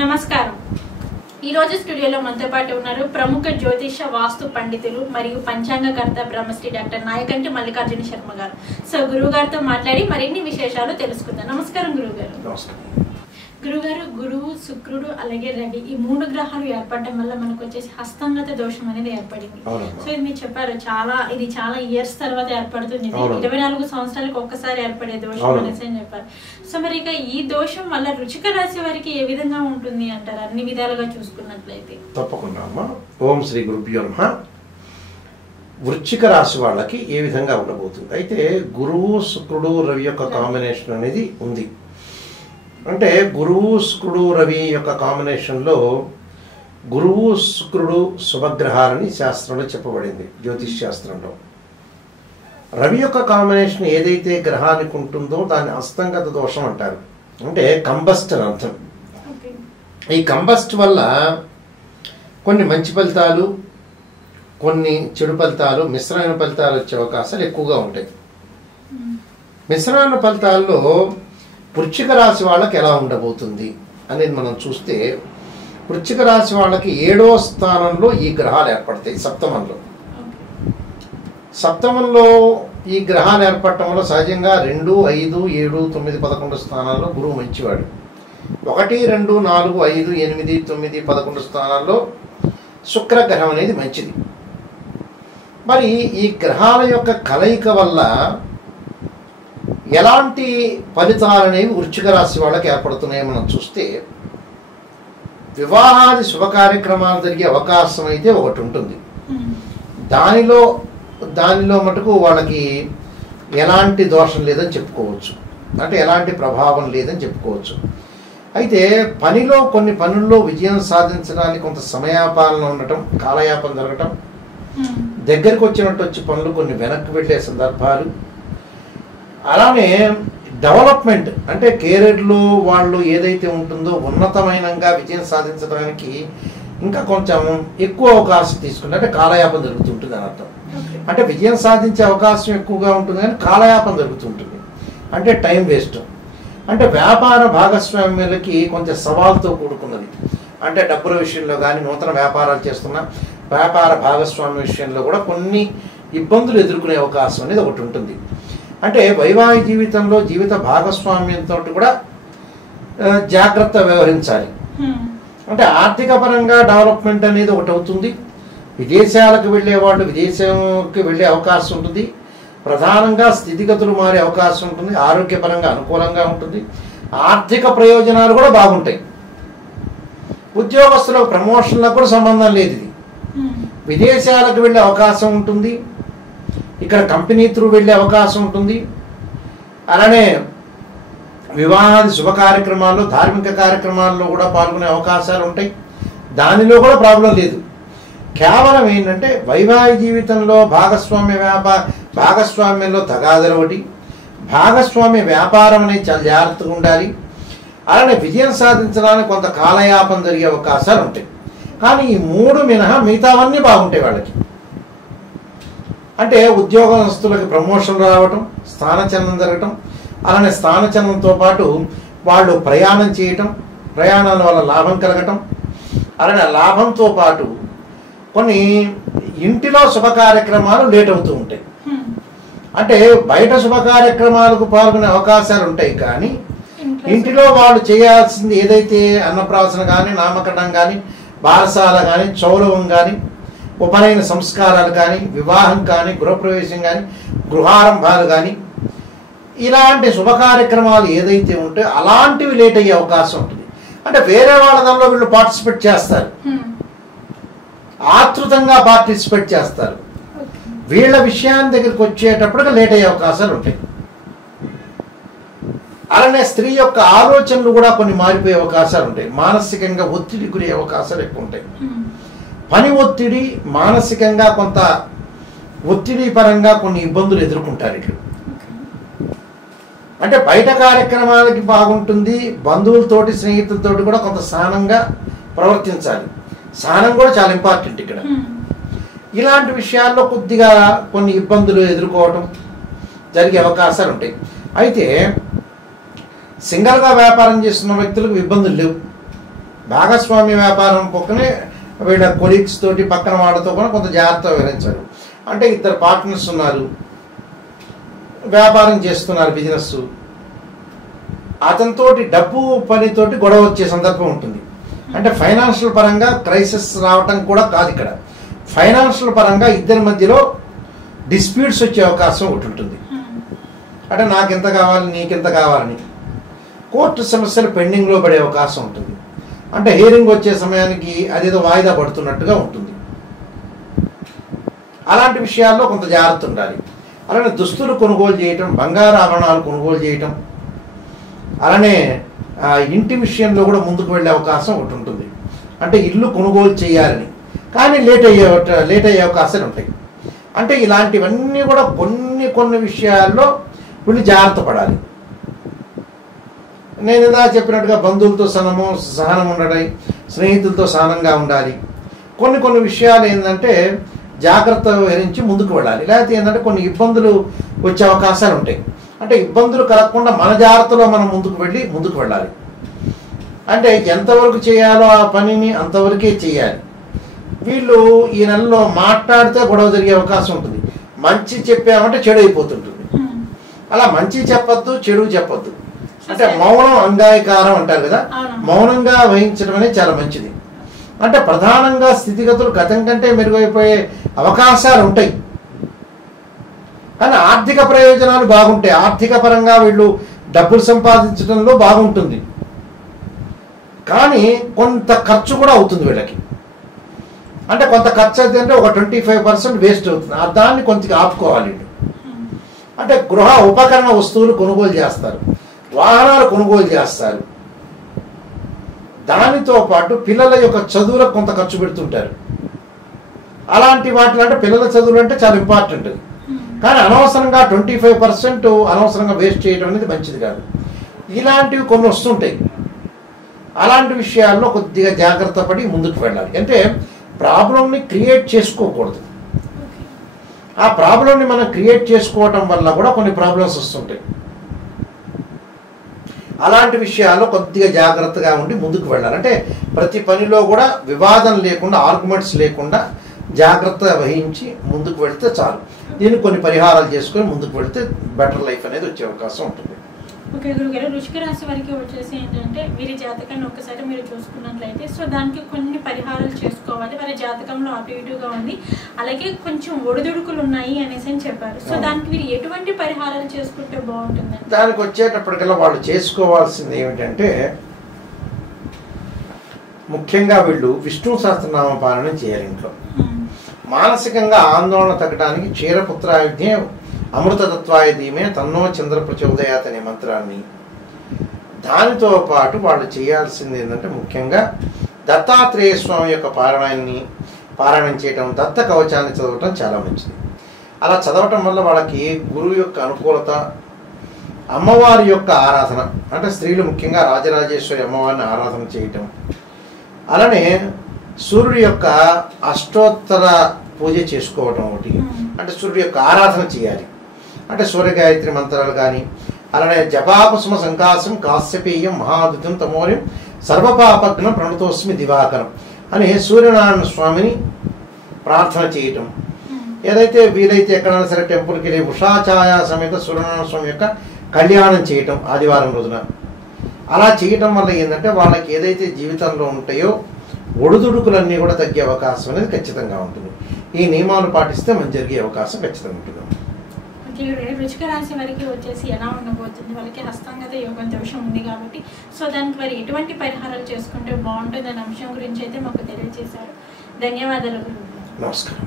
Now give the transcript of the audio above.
నమస్కారం. ఈ రోజు స్టూడియోలో మనతో పాటు ఉన్నారు ప్రముఖ జ్యోతిష వాస్తు పండితులు మరియు పంచాంగకర్త బ్రహ్మశ్రీ డాక్టర్ నాయకంటి మల్లికార్జున శర్మ గారు. సో గురువు గారితో మాట్లాడి మరిన్ని విశేషాలు తెలుసుకుందాం. నమస్కారం గురువు గారు. గురుగారు, గురువు, శుక్రుడు అలాగే రవి ఈ మూడు గ్రహాలు ఏర్పడడం వల్ల మనకు వచ్చేసి హస్తంగత దోషం అనేది ఏర్పడింది. సో ఇది మీరు చెప్పారు, ఇది చాలా ఇయర్స్ తర్వాత ఏర్పడుతుంది. 24 సంవత్సరాలకు ఒక్కసారి ఏర్పడే దోషం అనేసి అని చెప్పారు. సో మరి ఇక ఈ దోషం వల్ల వృశ్చిక రాశి వారికి ఏ విధంగా ఉంటుంది అంటారు, అన్ని విధాలుగా చూసుకున్నట్లయితే? తప్పకుండా అమ్మా. ఓం శ్రీ గురుభ్యో నమః. వృశ్చిక రాశి వాళ్ళకి ఏ విధంగా ఉండబోతుంది అయితే, గురువు శుక్రుడు రవి యొక్క కాంబినేషన్ అనేది ఉంది. అంటే గురువు శుక్రుడు రవి యొక్క కాంబినేషన్లో గురువు శుక్రుడు శుభగ్రహాలని శాస్త్రంలో చెప్పబడింది, జ్యోతిష్ శాస్త్రంలో. రవి యొక్క కాంబినేషన్ ఏదైతే గ్రహానికి ఉంటుందో దాన్ని హస్తంగత దోషం అంటారు. అంటే కంబస్ట్ అని అర్థం. ఈ కంబస్ట్ వల్ల కొన్ని మంచి ఫలితాలు, కొన్ని చెడు ఫలితాలు, మిశ్రమైన ఫలితాలు వచ్చే అవకాశాలు ఎక్కువగా ఉంటాయి. మిశ్రమైన ఫలితాల్లో వృశ్చిక రాశి వాళ్ళకి ఎలా ఉండబోతుంది అనేది మనం చూస్తే, వృశ్చిక రాశి వాళ్ళకి 7వ స్థానంలో ఈ గ్రహాలు ఏర్పడతాయి. సప్తమంలో ఈ గ్రహాలు ఏర్పడటం వల్ల సహజంగా 2, 5, 7, 9, 11 స్థానాల్లో గురువు మంచివాడు. 1, 2, 4, 5, 8, 9, 11 స్థానాల్లో శుక్రగ్రహం అనేది మంచిది. మరి ఈ గ్రహాల యొక్క కలయిక వల్ల ఎలాంటి ఫలితాలు అనేవి వృశ్చిక రాశి వాళ్ళకి ఏర్పడుతున్నాయో మనం చూస్తే, వివాహాది శుభ కార్యక్రమాలు జరిగే అవకాశం అయితే ఒకటి ఉంటుంది. దానిలో మటుకు వాళ్ళకి ఎలాంటి దోషం లేదని చెప్పుకోవచ్చు, అంటే ఎలాంటి ప్రభావం లేదని చెప్పుకోవచ్చు. అయితే కొన్ని పనుల్లో విజయం సాధించడానికి కొంత సమయాపాలన ఉండటం, కాలయాపన జరగటం, దగ్గరికి వచ్చినట్టు వచ్చి పనులు కొన్ని వెనక్కి వెళ్ళే సందర్భాలు, అలానే డెవలప్మెంట్ అంటే కెరీర్లో వాళ్ళు ఏదైతే ఉంటుందో ఉన్నతమైనగా విజయం సాధించడానికి ఇంకా కొంచెం ఎక్కువ అవకాశం తీసుకుంటే, అంటే కాలయాపన జరుగుతుంటుంది అని అర్థం. అంటే విజయం సాధించే అవకాశం ఎక్కువగా ఉంటుంది కానీ కాలయాపన జరుగుతుంటుంది, అంటే టైం వేస్ట్. అంటే వ్యాపార భాగస్వామ్యాలకి కొంచెం సవాల్తో కూడుకున్నది. అంటే డబ్బుల విషయంలో కానీ, నూతన వ్యాపారాలు చేస్తున్న వ్యాపార భాగస్వామ్య విషయంలో కూడా కొన్ని ఇబ్బందులు ఎదుర్కొనే అవకాశం అనేది ఒకటి ఉంటుంది. అంటే వైవాహిక జీవితంలో జీవిత భాగస్వామ్యంతో కూడా జాగ్రత్త వ్యవహరించాలి. అంటే ఆర్థిక పరంగా డెవలప్మెంట్ అనేది ఒకటి అవుతుంది. విదేశాలకు వెళ్ళే వాళ్ళు విదేశానికి వెళ్ళే అవకాశం ఉంటుంది. ప్రధానంగా స్థితిగతులు మారే అవకాశం ఉంటుంది. ఆరోగ్యపరంగా అనుకూలంగా ఉంటుంది. ఆర్థిక ప్రయోజనాలు కూడా బాగుంటాయి. ఉద్యోగస్తులకు ప్రమోషన్లకు కూడా సంబంధం లేదు. ఇది విదేశాలకు వెళ్ళే అవకాశం ఉంటుంది. ఇక్కడ కంపెనీ త్రూ వెళ్ళే అవకాశం ఉంటుంది. అలానే వివాహాది శుభ కార్యక్రమాల్లో, ధార్మిక కార్యక్రమాల్లో కూడా పాల్గొనే అవకాశాలు ఉంటాయి. దానిలో కూడా ప్రాబ్లం లేదు. కేవలం ఏంటంటే వైవాహిక జీవితంలో భాగస్వామ్యంలో తగాదలు ఒకటి, భాగస్వామ్య వ్యాపారం అనేది చాలా జాగ్రత్తగా ఉండాలి. అలానే విజయం సాధించడానికి కొంత కాలయాపన జరిగే అవకాశాలు ఉంటాయి. కానీ ఈ 3 మినహా మిగతావన్నీ బాగుంటాయి వాళ్ళకి. అంటే ఉద్యోగస్తులకి ప్రమోషన్ రావటం, స్థానచలనం జరగటం, అలానే స్థానచలనంతో పాటు వాళ్ళు ప్రయాణం చేయటం, ప్రయాణాల వల్ల లాభం కలగటం, అలానే లాభంతో పాటు కొన్ని ఇంటిలో శుభ కార్యక్రమాలు లేట్ అవుతూ ఉంటాయి. అంటే బయట శుభ కార్యక్రమాలకు పాల్గొనే అవకాశాలు ఉంటాయి కానీ ఇంటిలో వాళ్ళు చేయాల్సింది ఏదైతే అన్నప్రాసన కానీ, నామకరణం కానీ, బారసాల కానీ, చౌరవం కానీ, ఉపనయన సంస్కారాలు కానీ, వివాహం కానీ, గృహప్రవేశం కానీ, గృహారంభాలు కానీ, ఇలాంటి శుభ కార్యక్రమాలు ఏదైతే ఉంటాయో అలాంటివి లేట్ అయ్యే అవకాశం ఉంటుంది. అంటే వేరే వాళ్ళ దానిలో వీళ్ళు పార్టిసిపేట్ చేస్తారు, ఆతృతంగా పార్టిసిపేట్ చేస్తారు. వీళ్ళ విషయాన్ని దగ్గరికి వచ్చేటప్పటికి లేట్ అయ్యే అవకాశాలు ఉంటాయి. అలానే స్త్రీ యొక్క ఆలోచనలు కూడా కొన్ని మారిపోయే అవకాశాలు ఉంటాయి. మానసికంగా ఒత్తిడి గురే అవకాశాలు ఎక్కువ ఉంటాయి. పని ఒత్తిడి, మానసికంగా కొంత ఒత్తిడి పరంగా కొన్ని ఇబ్బందులు ఎదుర్కొంటారు ఇట్లు. అంటే బయట కార్యక్రమాలకి బాగుంటుంది, బంధువులతోటి స్నేహితులతోటి కూడా కొంత సహనంగా ప్రవర్తించాలి. సహనం కూడా చాలా ఇంపార్టెంట్ ఇక్కడ. ఇలాంటి విషయాల్లో కొద్దిగా కొన్ని ఇబ్బందులు ఎదుర్కోవటం జరిగే అవకాశాలు ఉంటాయి. అయితే సింగల్గా వ్యాపారం చేస్తున్న వ్యక్తులకు ఇబ్బందులు లేవు. భాగస్వామ్య వ్యాపారం పక్కనే వీళ్ళ కొలీగ్స్ తోటి పక్కన వాళ్ళతో కూడా కొంత జాగ్రత్త వివరించారు. అంటే ఇద్దరు పార్ట్నర్స్ ఉన్నారు, వ్యాపారం చేస్తున్నారు, బిజినెస్. అతనితోటి డబ్బు పనితోటి గొడవ వచ్చే సందర్భం ఉంటుంది. అంటే ఫైనాన్షియల్ పరంగా క్రైసిస్ రావటం కూడా కాదు, ఇక్కడ ఫైనాన్షియల్ పరంగా ఇద్దరి మధ్యలో డిస్ప్యూట్స్ వచ్చే అవకాశం ఒకటి ఉంటుంది. అంటే నాకెంత కావాలి, నీకెంత కావాలని కోర్టు సమస్యలు పెండింగ్లో పడే అవకాశం ఉంటుంది. అంటే హియరింగ్ వచ్చే సమయానికి అదేదో వాయిదా పడుతున్నట్టుగా ఉంటుంది. అలాంటి విషయాల్లో కొంత జాగ్రత్త ఉండాలి. అలానే దుస్తులు కొనుగోలు చేయటం, బంగారు ఆభరణాలు కొనుగోలు చేయటం, అలానే ఇంటి విషయంలో కూడా ముందుకు వెళ్ళే అవకాశం ఒకటి ఉంటుంది. అంటే ఇల్లు కొనుగోలు చేయాలని, కానీ లేట్ అయ్యే అవకాశాలు ఉంటాయి. అంటే ఇలాంటివన్నీ కూడా కొన్ని విషయాల్లో వీళ్ళు జాగ్రత్త పడాలి. నేను ఇలా చెప్పినట్టుగా బంధువులతో సహనం ఉండడం, స్నేహితులతో సహనంగా ఉండాలి. కొన్ని విషయాలు ఏంటంటే జాగ్రత్త వహించి ముందుకు వెళ్ళాలి. లేకపోతే ఏంటంటే కొన్ని ఇబ్బందులు వచ్చే అవకాశాలు ఉంటాయి. అంటే ఇబ్బందులు కలగకుండా మన జాగ్రత్తలో మనం ముందుకు వెళ్ళాలి. అంటే ఎంతవరకు చేయాలో ఆ పనిని అంతవరకే చేయాలి. వీళ్ళు ఈ నెలలో మాట్లాడితే గొడవ జరిగే అవకాశం ఉంటుంది. మంచి చెప్పామంటే చెడు అయిపోతుంటుంది. అలా మంచి చెప్పొద్దు, చెడు చెప్పొద్దు. అంటే మౌనం అంగీకారం అంటారు కదా, మౌనంగా వహించడం అనేది చాలా మంచిది. అంటే ప్రధానంగా స్థితిగతులు గతం కంటే మెరుగైపోయే అవకాశాలు ఉంటాయి. కానీ ఆర్థిక ప్రయోజనాలు బాగుంటాయి. ఆర్థిక పరంగా వీళ్ళు డబ్బులు సంపాదించడంలో బాగుంటుంది. కానీ కొంత ఖర్చు కూడా అవుతుంది వీళ్ళకి. అంటే కొంత ఖర్చు అయితే అంటే ఒక 25% వేస్ట్ అవుతుంది. దాన్ని కొంచెం ఆపుకోవాలి. అంటే గృహ ఉపకరణ వస్తువులు కొనుగోలు చేస్తారు, వాహనాలు కొనుగోలు చేస్తారు. దానితో పాటు పిల్లల యొక్క చదువులకు కొంత ఖర్చు పెడుతుంటారు. అలాంటి వాటిలో అంటే పిల్లల చదువులు అంటే చాలా ఇంపార్టెంట్. కానీ అనవసరంగా 25% అనవసరంగా వేస్ట్ చేయడం అనేది మంచిది కాదు. ఇలాంటివి కొన్ని వస్తుంటాయి. అలాంటి విషయాల్లో కొద్దిగా జాగ్రత్త పడి ముందుకు వెళ్ళాలి. అంటే ప్రాబ్లంని క్రియేట్ చేసుకోకూడదు. ఆ ప్రాబ్లంని మనం క్రియేట్ చేసుకోవటం వల్ల కూడా కొన్ని ప్రాబ్లమ్స్ వస్తుంటాయి. అలాంటి విషయాల్లో కొద్దిగా జాగ్రత్తగా ఉండి ముందుకు వెళ్ళాలి. అంటే ప్రతి పనిలో కూడా వివాదం లేకుండా, ఆర్గ్యుమెంట్స్ లేకుండా జాగ్రత్త వహించి ముందుకు వెళితే చాలు. దీన్ని కొన్ని పరిహారాలు చేసుకొని ముందుకు వెళితే బెటర్ లైఫ్ అనేది వచ్చే అవకాశం ఉంటుంది. ఓకే గురుగారు, వృశ్చిక రాశి వారికి వచ్చేసి ఏంటంటే వీరి జాతకాన్ని ఒక్కసారి మీరు చూసుకున్నట్లయితే సో దానికి కొన్ని పరిహారాలు చేసుకోవాలి. వారి జాతకంలో అటు ఇటుగా ఉంది, అలాగే కొంచెం ఒడిదుడుకులు ఉన్నాయి అనేసి అని చెప్పారు. సో దానికి వీరు ఎటువంటి పరిహారాలు చేసుకుంటే బాగుంటుంది? దానికి వచ్చేటప్పటికల్లా వాళ్ళు చేసుకోవాల్సింది ఏమిటంటే ముఖ్యంగా వీళ్ళు విష్ణు సహస్రనామ పాలన చేయాలి. ఇంట్లో మానసికంగా ఆందోళన తగ్గడానికి క్షీరపుత్రాయుధ్యే అమృతతత్వాయ ధీమే తన్నో చంద్ర ప్రచోదయాత్ అనే మంత్రాన్ని, దానితో పాటు వాళ్ళు చేయాల్సింది ఏంటంటే ముఖ్యంగా దత్తాత్రేయ స్వామి యొక్క పారాయణం చేయటం, దత్త కవచాన్ని చదవటం చాలా మంచిది. అలా చదవటం వల్ల వాళ్ళకి గురువు యొక్క అనుకూలత, అమ్మవారి యొక్క ఆరాధన, అంటే స్త్రీలు ముఖ్యంగా రాజరాజేశ్వరి అమ్మవారిని ఆరాధన చేయటం, అలానే సూర్యుడి యొక్క అష్టోత్తర పూజ చేసుకోవటం ఒకటి. అంటే సూర్యుడి యొక్క ఆరాధన చేయాలి. అంటే సూర్యగాయత్రి మంత్రాలు కానీ, అలానే జపాకుసుమ సంకాసం కాశ్యపేయం మహాద్యుతం తమోరిం సర్వపాపగ్నం ప్రణతోస్మి దివాకరం అని సూర్యనారాయణ స్వామిని ప్రార్థన చేయటం. ఏదైతే వీలైతే ఎక్కడైనా సరే టెంపుల్కి వెళ్ళి ఉషాఛాయ సమేత సూర్యనారాయణ స్వామి యొక్క కళ్యాణం చేయటం ఆదివారం రోజున. అలా చేయటం వల్ల ఏంటంటే వాళ్ళకి ఏదైతే జీవితంలో ఉంటాయో ఒడుదుడుకులన్నీ కూడా తగ్గే అవకాశం అనేది ఖచ్చితంగా ఉంటుంది. ఈ నియమాలు పాటిస్తే మనకు జరిగే అవకాశం ఖచ్చితంగా ఉంటుంది. వృశ్చిక రాశి వారికి వచ్చేసి ఎలా ఉండబోతుంది? వాళ్ళకి హస్తంగత యోగం దోషం ఉంది కాబట్టి సో దానికి వారు ఎటువంటి పరిహారాలు చేసుకుంటే బాగుంటుంది అనే అంశం గురించి అయితే మాకు తెలియజేశారు. ధన్యవాదాలు. నమస్కారం.